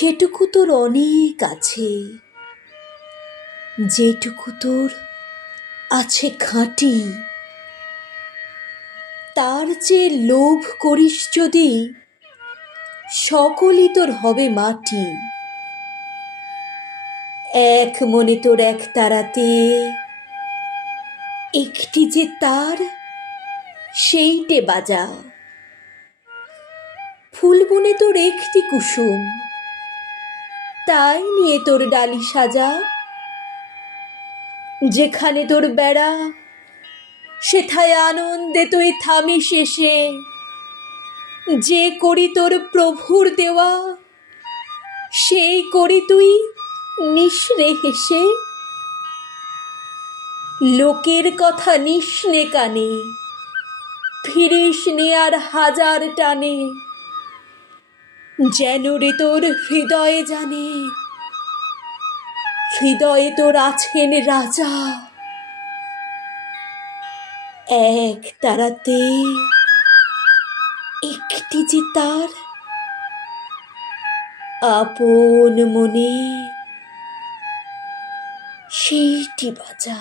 সেটুকু তোর অনেক আছে। যেটুকু তোর আছে খাঁটি। তার যে লোভ করিস যদি, সকলই তোর হবে মাটি। এক মনে তোর এক তারাতে, একটি যে তার, সেইটে বাজা। ফুল বনে তোর একটি কুসুম। তাই নিয়ে তোর ডালি সাজা। যেখানে তোর বেড়া, সেথায় আনন্দে তুই থামি শেষে। যে করি তোর প্রভুর দেওয়া, সেই করি তুই নিঃস্নে হেসে। লোকের কথা নিঃস্নে কানে, ফিরিস নে আর হাজার টানে। যেন রে তোর হৃদয়ে জানে, হৃদয়ে তোর আছেন রাজা। এক তারাতে একটি যে তার আপন মনে সেইটি বাজা